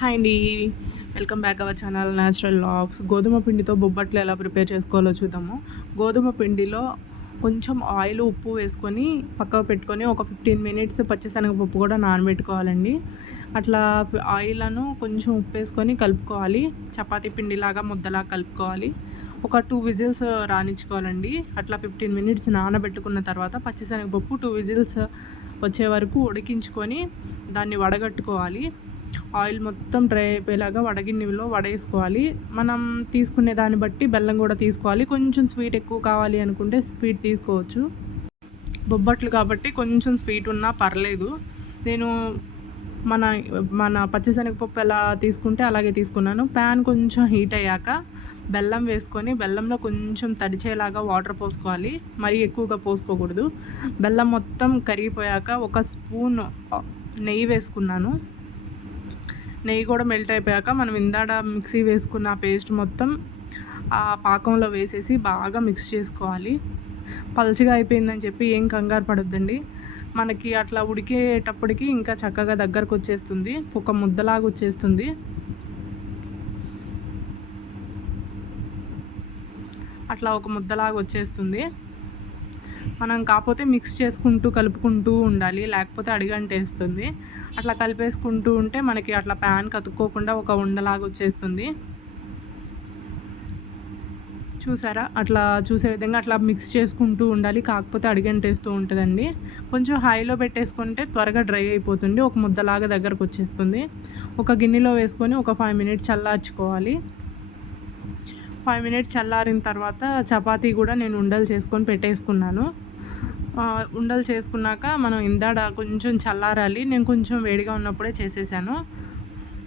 Hi అండి. Welcome back our channel natural vlogs. గోధుమ పిండితో బొబ్బట్లు ఎలా ప్రిపేర్ చేసుకోవాలో చూద్దాము. గోధుమ పిండిలో కొంచెం ఆయిల్, ఉప్పు వేసుకొని పక్కకు పెట్టుకొని ఒక 15 మినిట్స్ పచ్చిశనగపప్పు కూడా నానబెట్టుకోవాలండి. అట్లా ఆయిల్ను కొంచెం ఉప్పు వేసుకొని కలుపుకోవాలి. చపాతీ పిండిలాగా ముద్దలా కలుపుకోవాలి. ఒక 2 విజిల్స్ రానిచ్చుకోవాలండి. అట్లా 15 మినిట్స్ నానబెట్టుకున్న తర్వాత పచ్చిశనగపప్పు 2 విజిల్స్ వచ్చే వరకు ఉడికించుకొని దాన్ని వడగట్టుకోవాలి. ఆయిల్ మొత్తం డ్రై అయిపోయేలాగా వడగిన్నెలో వడేసుకోవాలి. మనం తీసుకునే దాన్ని బట్టి బెల్లం కూడా తీసుకోవాలి. కొంచెం స్వీట్ ఎక్కువ కావాలి అనుకుంటే స్వీట్ తీసుకోవచ్చు. బొబ్బట్లు కాబట్టి కొంచెం స్వీట్ ఉన్నా పర్లేదు. నేను మన మన పచ్చిశనగపప్పు ఎలా తీసుకుంటే అలాగే తీసుకున్నాను. ప్యాన్ కొంచెం హీట్ అయ్యాక బెల్లం వేసుకొని బెల్లంలో కొంచెం తడిచేలాగా వాటర్ పోసుకోవాలి. మరీ ఎక్కువగా పోసుకోకూడదు. బెల్లం మొత్తం కరిగిపోయాక ఒక స్పూన్ నెయ్యి వేసుకున్నాను. నెయ్యి కూడా మెల్ట్ అయిపోయాక మనం ఇందాడ మిక్సీ వేసుకున్న పేస్ట్ మొత్తం ఆ పాకంలో వేసేసి బాగా మిక్స్ చేసుకోవాలి. పల్చగా అయిపోయిందని చెప్పి ఏం కంగారు పడొద్దండి. మనకి అట్లా ఉడికేటప్పటికి ఇంకా చక్కగా దగ్గరకు వచ్చేస్తుంది. ఒక ముద్దలాగా వచ్చేస్తుంది. అట్లా ఒక ముద్దలాగా వచ్చేస్తుంది. మనం కాకపోతే మిక్స్ చేసుకుంటూ కలుపుకుంటూ ఉండాలి, లేకపోతే అడిగంటేస్తుంది. అట్లా కలిపేసుకుంటూ ఉంటే మనకి అట్లా ప్యాన్ కతుక్కోకుండా ఒక ఉండలాగా వచ్చేస్తుంది. చూసారా? అట్లా చూసే విధంగా అట్లా మిక్స్ చేసుకుంటూ ఉండాలి, కాకపోతే అడిగంటేస్తూ ఉంటుందండి. కొంచెం హైలో పెట్టేసుకుంటే త్వరగా డ్రై అయిపోతుంది. ఒక ముద్దలాగా దగ్గరకు వచ్చేస్తుంది. ఒక గిన్నెలో వేసుకొని ఒక 5 మినిట్స్ చల్లార్చుకోవాలి. 5 మినిట్స్ చల్లారిన తర్వాత చపాతీ కూడా నేను ఉండలు చేసుకొని పెట్టేసుకున్నాను. ఉండలు చేసుకున్నాక మనం ఇందాడ కొంచెం చల్లారాలి. నేను కొంచెం వేడిగా ఉన్నప్పుడే చేసేసాను.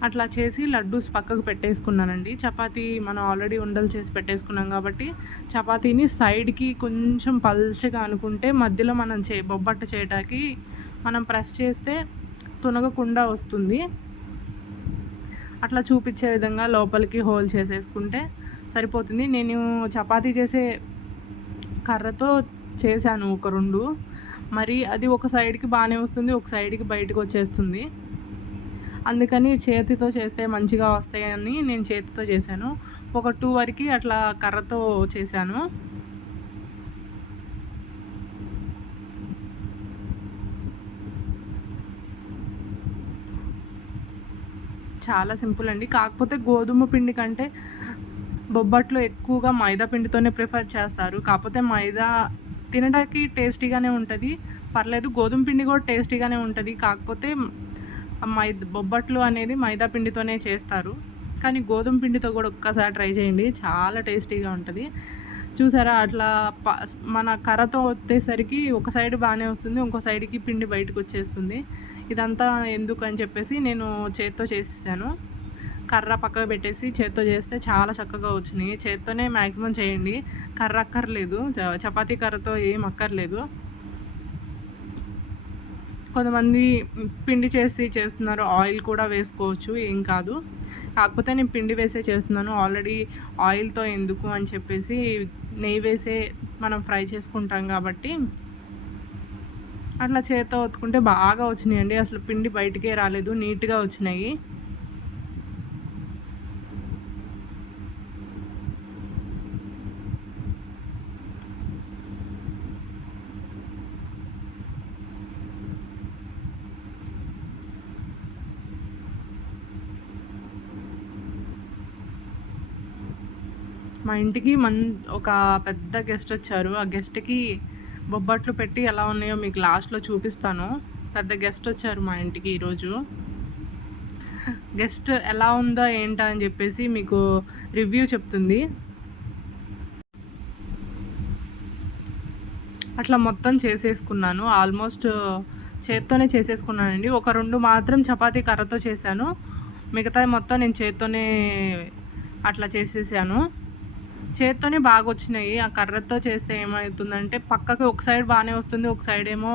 అట్లా చేసి లడ్డూస్ పక్కకు పెట్టేసుకున్నానండి. చపాతీ మనం ఆల్రెడీ ఉండలు చేసి పెట్టేసుకున్నాం కాబట్టి చపాతీని సైడ్కి కొంచెం పల్చగా అనుకుంటే మధ్యలో మనం బొబ్బట్టు చేయడానికి మనం ప్రెస్ చేస్తే తునగకుండా వస్తుంది. అట్లా చూపించే విధంగా లోపలికి హోల్ చేసేసుకుంటే సరిపోతుంది. నేను చపాతీ చేసే కర్రతో చేశాను ఒక 2. మరి అది ఒక సైడ్కి బాగానే వస్తుంది, ఒక సైడ్కి బయటకు వచ్చేస్తుంది. అందుకని చేతితో చేస్తే మంచిగా వస్తాయని నేను చేతితో చేశాను. ఒక 2 వరకు అట్లా కర్రతో చేశాను. చాలా సింపుల్ అండి. కాకపోతే గోధుమ పిండి కంటే బొబ్బట్లు ఎక్కువగా మైదా పిండితోనే ప్రిఫర్ చేస్తారు. కాకపోతే మైదా తినడానికి టేస్టీగానే ఉంటుంది, పర్లేదు. గోధుమ పిండి కూడా టేస్టీగానే ఉంటుంది. కాకపోతే బొబ్బట్లు అనేది మైదా పిండితోనే చేస్తారు. కానీ గోధుమ పిండితో కూడా ఒక్కసారి ట్రై చేయండి, చాలా టేస్టీగా ఉంటుంది. చూసారా? అట్లా మన కర్రతో వచ్చేసరికి ఒక సైడ్ బాగానే వస్తుంది, ఇంకో సైడ్కి పిండి బయటకు వచ్చేస్తుంది. ఇదంతా ఎందుకు అని చెప్పేసి నేను చేత్తో చేసేసాను. కర్ర పక్కకు పెట్టేసి చేత్తో చేస్తే చాలా చక్కగా వచ్చినాయి. చేత్తోనే మ్యాక్సిమం చేయండి, కర్ర అక్కర్లేదు. చపాతీ కర్రతో ఏం అక్కర్లేదు. కొంతమంది పిండి చేసి చేస్తున్నారు, ఆయిల్ కూడా వేసుకోవచ్చు, ఏం కాదు. కాకపోతే నేను పిండి వేసే చేస్తున్నాను. ఆల్రెడీ ఆయిల్తో ఎందుకు అని చెప్పేసి నెయ్యి వేసే మనం ఫ్రై చేసుకుంటాం కాబట్టి అట్లా చేత్తో ఒత్తుకుంటే బాగా వచ్చినాయండి. అసలు పిండి బయటికే రాలేదు, నీట్గా వచ్చినాయి. మా ఇంటికి ఒక పెద్ద గెస్ట్ వచ్చారు. ఆ గెస్ట్కి బొబ్బట్లు పెట్టి ఎలా ఉన్నాయో మీకు లాస్ట్లో చూపిస్తాను. పెద్ద గెస్ట్ వచ్చారు మా ఇంటికి ఈరోజు. గెస్ట్ ఎలా ఉందో ఏంటా అని చెప్పేసి మీకు రివ్యూ చెప్తుంది. అట్లా మొత్తం చేసేసుకున్నాను. ఆల్మోస్ట్ చేత్తోనే చేసేసుకున్నానండి. ఒక 2 మాత్రం చపాతీ కర్రతో చేశాను. మిగతా మొత్తం నేను చేత్తోనే అట్లా చేసేసాను. చేత్తోనే బాగా వచ్చినాయి. ఆ కర్రతో చేస్తే ఏమవుతుందంటే పక్కకి ఒక సైడ్ బాగానే వస్తుంది, ఒక సైడ్ ఏమో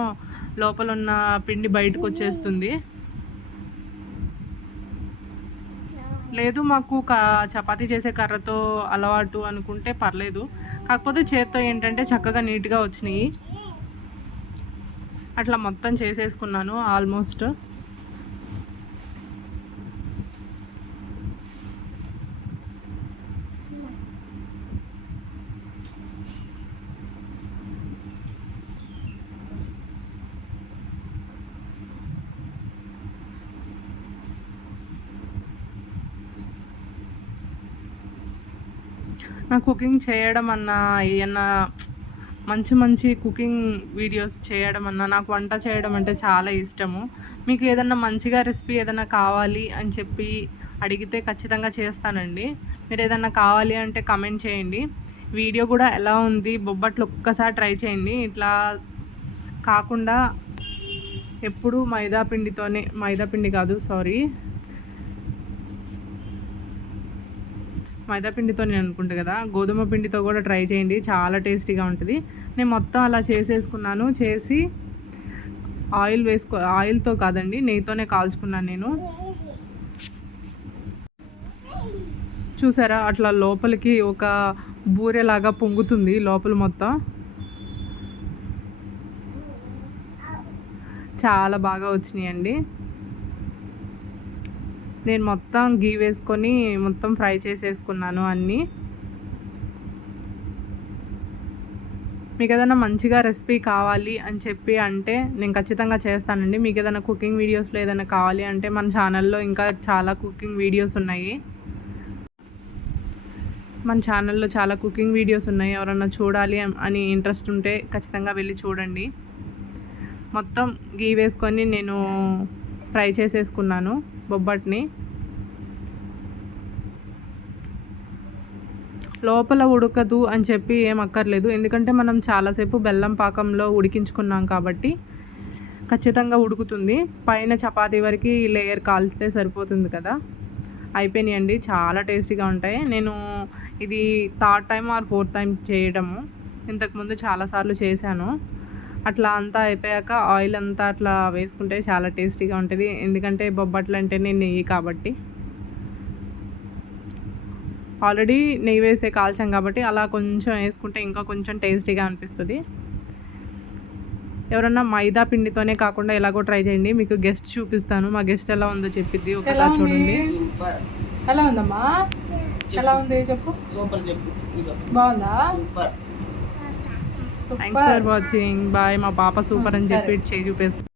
లోపల ఉన్న పిండి బయటకు వచ్చేస్తుంది. లేదు మాకు చపాతీ చేసే కర్రతో అలవాటు అనుకుంటే పర్లేదు. కాకపోతే చేత్తో ఏంటంటే చక్కగా నీట్గా వచ్చినాయి. అట్లా మొత్తం చేసేసుకున్నాను ఆల్మోస్ట్. నాకు కుకింగ్ చేయడం అన్నా ఏమన్నా మంచి మంచి కుకింగ్ వీడియోస్ చేయడం అన్నా నాకు వంట చేయడం అంటే చాలా ఇష్టము. మీకు ఏదన్నా మంచిగా రెసిపీ ఏదైనా కావాలి అని చెప్పి అడిగితే ఖచ్చితంగా చేస్తానండి. మీరు ఏదన్నా కావాలి అంటే కమెంట్ చేయండి. వీడియో కూడా ఎలా ఉంది బొబ్బట్లు ఒక్కసారి ట్రై చేయండి. ఇట్లా కాకుండా ఎప్పుడు మైదాపిండి కాదు సారీ మైదాపిండితో నేను అనుకుంటా కదా, గోధుమ పిండితో కూడా ట్రై చేయండి, చాలా టేస్టీగా ఉంటుంది. నేను మొత్తం అలా చేసేసుకున్నాను. చేసి ఆయిల్తో కాదండి నెయ్యితోనే కాల్చుకున్నాను నేను. చూసారా అట్లా లోపలికి ఒక బూరెలాగా పొంగుతుంది లోపల మొత్తం. చాలా బాగా వచ్చినాయండి. నేను మొత్తం గీ వేసుకొని మొత్తం ఫ్రై చేసేసుకున్నాను అన్నీ. మీకు ఏదైనా మంచిగా రెసిపీ కావాలి అని చెప్పి అంటే నేను ఖచ్చితంగా చేస్తానండి. మీకు ఏదైనా కుకింగ్ వీడియోస్లో ఏదైనా కావాలి అంటే మన ఛానల్లో ఇంకా చాలా కుకింగ్ వీడియోస్ ఉన్నాయి. ఎవరన్నా చూడాలి అని ఇంట్రెస్ట్ ఉంటే ఖచ్చితంగా వెళ్ళి చూడండి. మొత్తం గీ వేసుకొని నేను ఫ్రై చేసేసుకున్నాను బొబ్బట్ని. లోపల ఉడకదు అని చెప్పి ఏం అక్కర్లేదు, ఎందుకంటే మనం చాలాసేపు బెల్లం పాకంలో ఉడికించుకున్నాం కాబట్టి ఖచ్చితంగా ఉడుకుతుంది. పైన చపాతీ వరకు లేయర్ కాల్స్తే సరిపోతుంది కదా. అయిపోయినాయండి, చాలా టేస్టీగా ఉంటాయి. నేను ఇది 3rd time are 4th time చేయడము. ఇంతకుముందు చాలాసార్లు చేశాను. అట్లా అంతా అయిపోయాక ఆయిల్ అంతా అట్లా వేసుకుంటే చాలా టేస్టీగా ఉంటుంది, ఎందుకంటే బొబ్బట్లు అంటేనే నెయ్యి కాబట్టి. ఆల్రెడీ నెయ్యి వేసే కాల్చాం కాబట్టి అలా కొంచెం వేసుకుంటే ఇంకా కొంచెం టేస్టీగా అనిపిస్తుంది. ఎవరన్నా మైదా పిండితోనే కాకుండా ఎలాగో ట్రై చేయండి. మీకు గెస్ట్ చూపిస్తాను, మా గెస్ట్ ఎలా ఉందో చెప్పిద్ది ఒకసారి చూడండి. ఎలా ఉందమ్మా, ఎలా ఉంది చెప్పు. సూపర్ చెప్పు, బాగుందా? Thanks for watching, bye. మా పాప సూపర్ అని చెప్పి చేయి చూపిస్తాను.